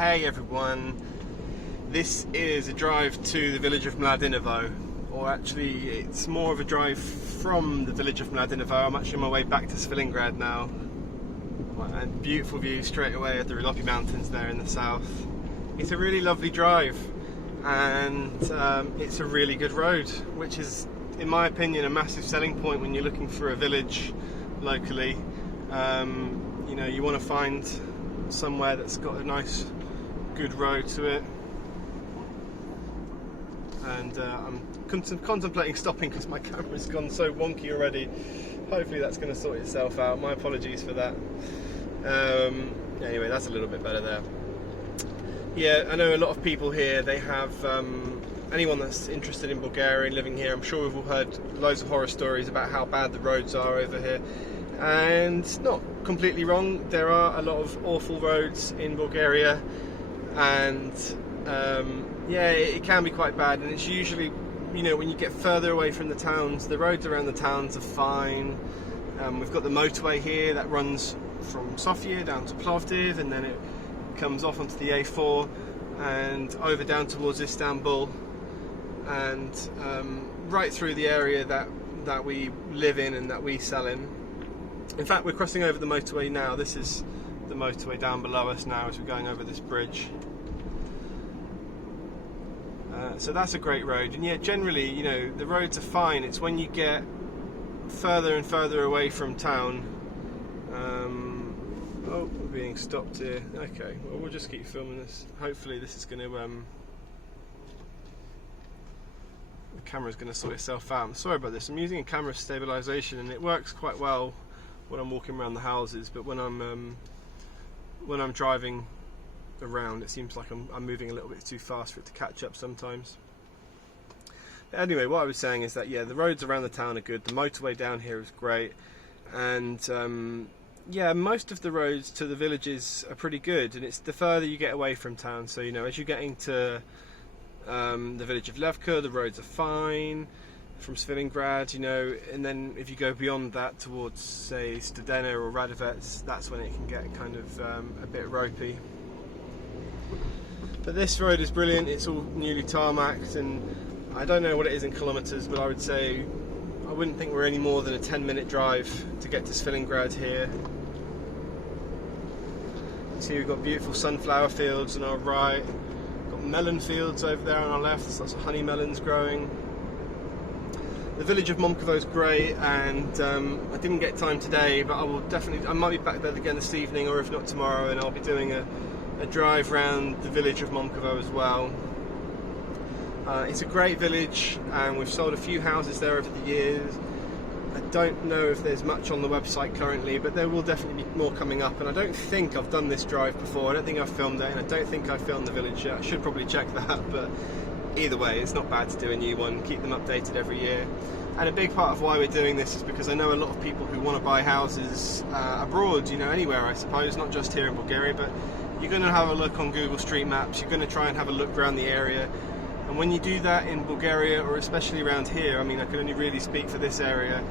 Hey everyone, this is a drive to the village of Mladinovo, or actually it's more of a drive from the village of Mladinovo. I'm actually on my way back to Svilingrad now, and beautiful view straight away of the Rilopi Mountains there in the south. It's a really lovely drive, and it's a really good road, which is, in my opinion, a massive selling point when you're looking for a village locally. You know, you want to find somewhere that's got a nice good road to it, and I'm contemplating stopping because my camera's gone so wonky already. Hopefully that's going to sort itself out. My apologies for that. Anyway, that's a little bit better there. Yeah, I know a lot of people here, they have anyone that's interested in Bulgaria and living here, I'm sure we've all heard loads of horror stories about how bad the roads are over here. And not completely wrong, there are a lot of awful roads in Bulgaria, and yeah, it can be quite bad, and it's usually, you know, when you get further away from the towns, the roads around the towns are fine. We've got the motorway here that runs from Sofia down to Plovdiv, and then it comes off onto the A4 and over down towards Istanbul, and right through the area that we live in and that we sell in. In fact, we're crossing over the motorway now. This is the motorway down below us now as we're going over this bridge. So that's a great road, and yeah, generally, you know, the roads are fine. It's when you get further and further away from town. Oh, we're being stopped here. Okay, well, we'll just keep filming this. Hopefully this is going to the camera's going to sort itself out. I'm sorry about this. I'm using a camera stabilization, and it works quite well when I'm walking around the houses, but when I'm driving around, it seems like I'm moving a little bit too fast for it to catch up sometimes. But anyway, what I was saying is that, yeah, the roads around the town are good. The motorway down here is great, and yeah, most of the roads to the villages are pretty good, and it's the further you get away from town. So, you know, as you're getting to the village of Levka, the roads are fine from Svilingrad, you know, and then if you go beyond that towards, say, Studena or Radovets, that's when it can get kind of a bit ropey. But this road is brilliant. It's all newly tarmacked, and I don't know what it is in kilometres, but I would say I wouldn't think we're any more than a 10-minute drive to get to Svilingrad here. See, we've got beautiful sunflower fields on our right, got melon fields over there on our left. There's lots of honey melons growing. The village of Momkovo is great, and I didn't get time today, but I might be back there again this evening, or if not tomorrow, and I'll be doing a drive around the village of Momkovo as well. It's a great village, and we've sold a few houses there over the years. I don't know if there's much on the website currently, but there will definitely be more coming up, and I don't think I've done this drive before. I don't think I've filmed it, and I don't think I've filmed the village yet. I should probably check that, but either way, it's not bad to do a new one, keep them updated every year. And a big part of why we're doing this is because I know a lot of people who want to buy houses abroad, you know, anywhere I suppose, not just here in Bulgaria, but you're going to have a look on Google Street Maps, you're going to try and have a look around the area. And when you do that in Bulgaria, or especially around here, I mean, I can only really speak for this area,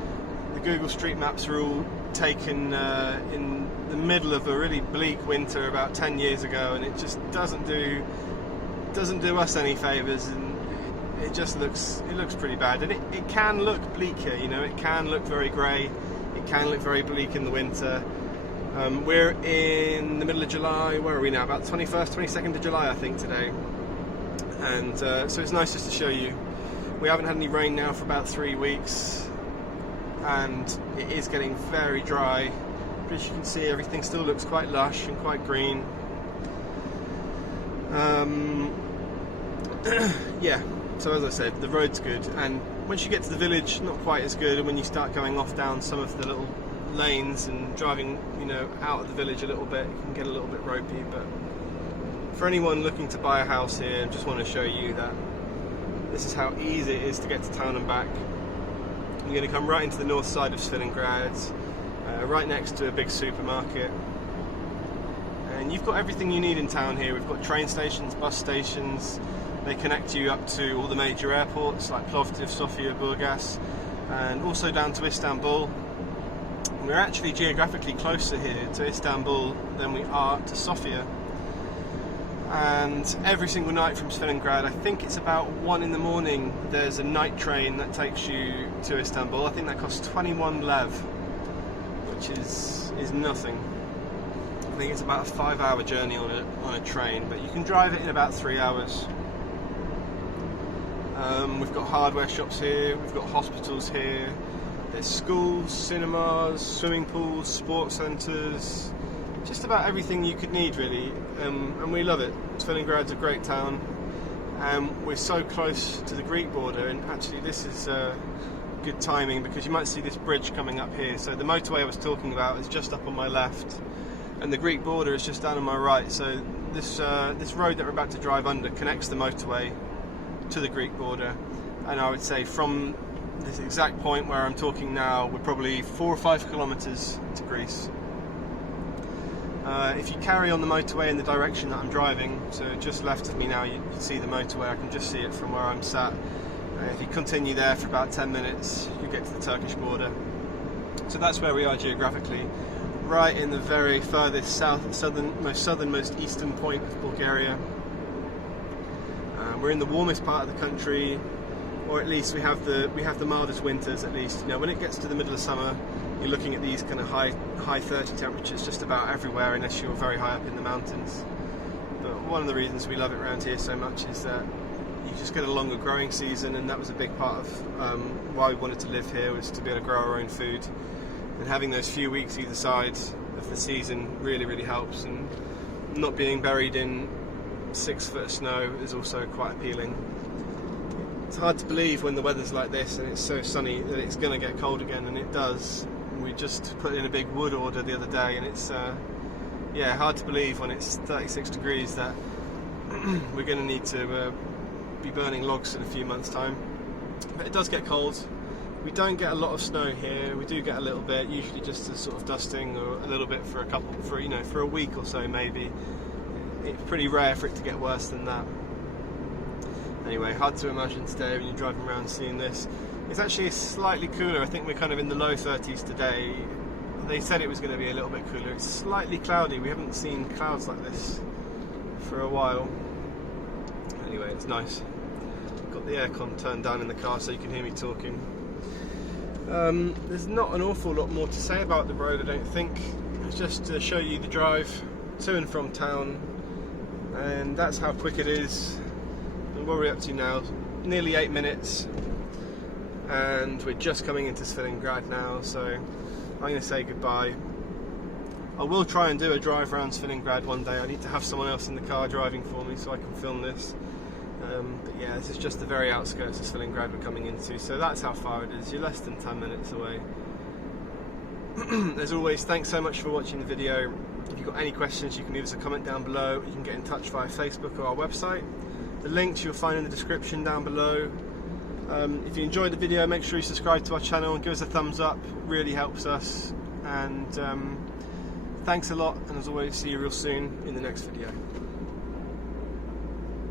the Google Street Maps are all taken in the middle of a really bleak winter about 10 years ago, and it just doesn't do us any favours, and it looks pretty bad. And it can look bleaker, you know, it can look very grey, it can look very bleak in the winter. We're in the middle of July. Where are we now? About 21st, 22nd of July, I think, today. And so it's nice just to show you. We haven't had any rain now for about 3 weeks, and it is getting very dry. But as you can see, everything still looks quite lush and quite green. Yeah, so as I said, the road's good, and once you get to the village, not quite as good, and when you start going off down some of the little lanes and driving, you know, out of the village a little bit, it can get a little bit ropey. But for anyone looking to buy a house here, I just want to show you that this is how easy it is to get to town and back. You're going to come right into the north side of Svilingrad, right next to a big supermarket, and you've got everything you need in town here. We've got train stations, bus stations. They connect you up to all the major airports like Plovdiv, Sofia, Burgas, and also down to Istanbul. We're actually geographically closer here to Istanbul than we are to Sofia. And every single night from Stalingrad, I think it's about 1 in the morning, there's a night train that takes you to Istanbul. I think that costs 21 lev, which is nothing. I think it's about a 5-hour journey on a train, but you can drive it in about 3 hours. We've got hardware shops here, we've got hospitals here, there's schools, cinemas, swimming pools, sports centres, just about everything you could need really, and we love it. Svelingrad's a great town, and we're so close to the Greek border, and actually this is good timing because you might see this bridge coming up here. So the motorway I was talking about is just up on my left, and the Greek border is just down on my right. So this road that we're about to drive under connects the motorway to the Greek border, and I would say from this exact point where I'm talking now, we're probably 4 or 5 kilometres to Greece. If you carry on the motorway in the direction that I'm driving, so just left of me now, you can see the motorway, I can just see it from where I'm sat. If you continue there for about 10 minutes, you get to the Turkish border. So that's where we are geographically, right in the very furthest most eastern point of Bulgaria. We're in the warmest part of the country, or at least we have the mildest winters. At least, you know, when it gets to the middle of summer, you're looking at these kind of high 30 temperatures just about everywhere, unless you're very high up in the mountains. But one of the reasons we love it around here so much is that you just get a longer growing season, and that was a big part of why we wanted to live here, was to be able to grow our own food. And having those few weeks either side of the season really helps, and not being buried in 6 foot of snow is also quite appealing. It's hard to believe when the weather's like this and it's so sunny that it's going to get cold again, and it does. We just put in a big wood order the other day, and it's hard to believe when it's 36 degrees that we're going to need to be burning logs in a few months' time. But it does get cold. We don't get a lot of snow here. We do get a little bit, usually just a sort of dusting, or a little bit for a week or so maybe. It's pretty rare for it to get worse than that. Anyway, hard to imagine today when you're driving around seeing this. It's actually slightly cooler. I think we're kind of in the low 30s today. They said it was going to be a little bit cooler. It's slightly cloudy. We haven't seen clouds like this for a while. Anyway, it's nice. Got the aircon turned down in the car so you can hear me talking. There's not an awful lot more to say about the road, I don't think. It's just to show you the drive to and from town, and that's how quick it is. And what are we up to now? Nearly 8 minutes, and we're just coming into Stalingrad now, so I'm going to say goodbye. I will try and do a drive around Stalingrad one day. I need to have someone else in the car driving for me so I can film this. But yeah, this is just the very outskirts of Stalingrad we're coming into, so that's how far it is. You're less than 10 minutes away. As always, thanks so much for watching the video. If you've got any questions, you can leave us a comment down below. You can get in touch via Facebook or our website. The links you'll find in the description down below. If you enjoyed the video, make sure you subscribe to our channel and give us a thumbs up. It really helps us. And thanks a lot, and as always, see you real soon in the next video.